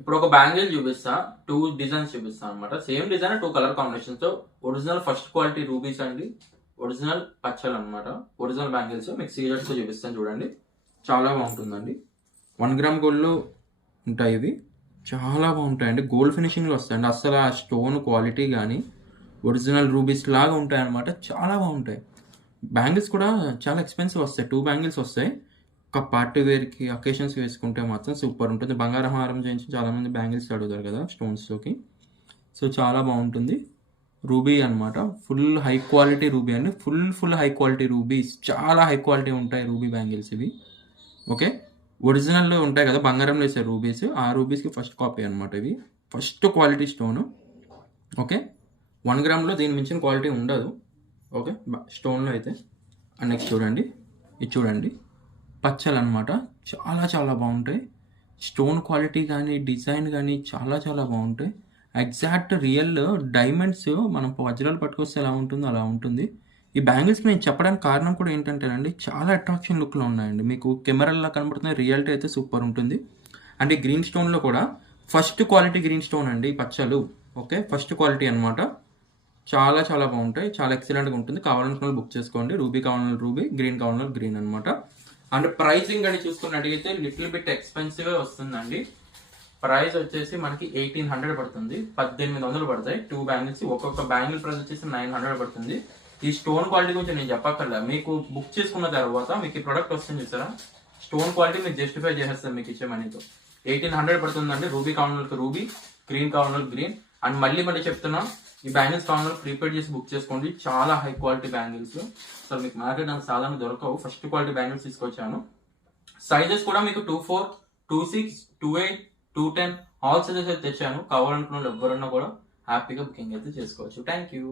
ఇప్పుడు ఒక బ్యాంగిల్ చూపిస్తా, 2 డిజైన్స్ చూపిస్తా అనమాట. సేమ్ డిజైన్ 2 కలర్ కాంబినేషన్స్ తో. ఒరిజినల్ ఫస్ట్ క్వాలిటీ రూబీస్ అండి, ఒరిజినల్ పచ్చలు అనమాట. ఒరిజినల్ బ్యాంగిల్స్ మీకు సీరియల్స్ తో చూపిస్తాను చూడండి, చాలా బాగుంటుందండి. 1 గ్రామ్ గోల్డ్ లో ఉంటాయి ఇవి, చాలా బాగుంటాయండి. గోల్డ్ ఫినిషింగ్ లో వస్తాయండి. అసలు ఆ స్టోన్ క్వాలిటీ కానీ ఒరిజినల్ రూబీస్ లాగా ఉంటాయి అనమాట. చాలా బాగుంటాయి. బ్యాంగిల్స్ కూడా చాలా ఎక్స్పెన్సివ్ వస్తాయి. 2 బ్యాంగిల్స్ వస్తాయి. ఒక పార్టీ వేర్కి అకేషన్స్ వేసుకుంటే మాత్రం సూపర్ ఉంటుంది. బంగారం హారం చేయించి చాలామంది బ్యాంగిల్స్ అడుగుతారు కదా స్టోన్స్లోకి. సో చాలా బాగుంటుంది. రూబీ అనమాట, ఫుల్ హై క్వాలిటీ రూబీ అండి. ఫుల్ హై క్వాలిటీ రూబీస్, చాలా హై క్వాలిటీ ఉంటాయి రూబీ బ్యాంగిల్స్ ఇవి. ఓకే, ఒరిజినల్లో ఉంటాయి కదా బంగారంలో వేసే రూబీస్, ఆ రూబీస్కి ఫస్ట్ కాపీ అనమాట ఇవి. First quality stone. ఓకే, 1 గ్రామ్లో దీని మించిన క్వాలిటీ ఉండదు. ఓకే, స్టోన్లో అయితే. అండ్ నెక్స్ట్ చూడండి, ఇది చూడండి, పచ్చలు అనమాట. చాలా బాగుంటాయి. స్టోన్ క్వాలిటీ కానీ డిజైన్ కానీ చాలా బాగుంటాయి. ఎగ్జాక్ట్ రియల్ డైమండ్స్ మనం వజ్రాలు పట్టుకొస్తే ఎలా ఉంటుందో అలా ఉంటుంది. ఈ బ్యాంగిల్స్కి నేను చెప్పడానికి కారణం కూడా ఏంటంటేనండి, చాలా అట్రాక్షన్ లుక్లో ఉన్నాయండి. మీకు కెమెరాల్లో కనబడుతుంది, రియాలిటీ అయితే సూపర్ ఉంటుంది. అండ్ ఈ గ్రీన్ స్టోన్లో కూడా ఫస్ట్ క్వాలిటీ గ్రీన్ స్టోన్ అండి ఈ పచ్చలు. ఓకే, ఫస్ట్ క్వాలిటీ అనమాట. చాలా బాగుంటాయి. చాలా ఎక్సలెంట్గా ఉంటుంది. కావాలనుకున్న బుక్ చేసుకోండి. రూబీ కావాలన్నా రూబీ, గ్రీన్ కావాలన్నా గ్రీన్ అనమాట. అండ్ ప్రైసింగ్ అని చూసుకున్నట్టయితే లిటిల్ బిట్ ఎక్స్పెన్సివ్ వస్తుందండి. ప్రైస్ వచ్చేసి మనకి 1800 పడుతుంది, 1800 పడతాయి 2 బ్యాంగిల్స్. ఒక్కొక్క బ్యాంగిల్ ప్రైస్ వచ్చేసి 900 పడుతుంది. ఈ స్టోన్ క్వాలిటీ గురించి నేను చెప్పక్కర్లా, మీకు బుక్ చేసుకున్న తర్వాత మీకు ఈ ప్రొడక్ట్ వస్తుంది చూసారా, స్టోన్ క్వాలిటీ మీకు జస్టిఫై చేసేస్తారు మీకు ఇచ్చే మనీతో. 1800 పడుతుందండి. రూబీ కావాలన్నా రూబీ, గ్రీన్ కావాలన్నా గ్రీన్. అండ్ మళ్ళీ చెప్తున్నా, ఈ బ్యాంగిల్స్ కావాలన్నా ప్రీపేడ్ చేసి బుక్ చేసుకోండి. చాలా హై క్వాలిటీ బ్యాంగిల్స్. అసలు మీకు మార్కెట్ అంత సాధారణ దొరకవు. ఫస్ట్ క్వాలిటీ బ్యాంగిల్స్ తీసుకొచ్చాను. సైజెస్ కూడా మీకు 24, 26, 28, 210 ఆల్ సైజెస్ అయితే తెచ్చాను. కావాలనుకున్న ఎవరన్నా కూడా హ్యాపీగా బుకింగ్ అయితే చేసుకోవచ్చు. Thank you.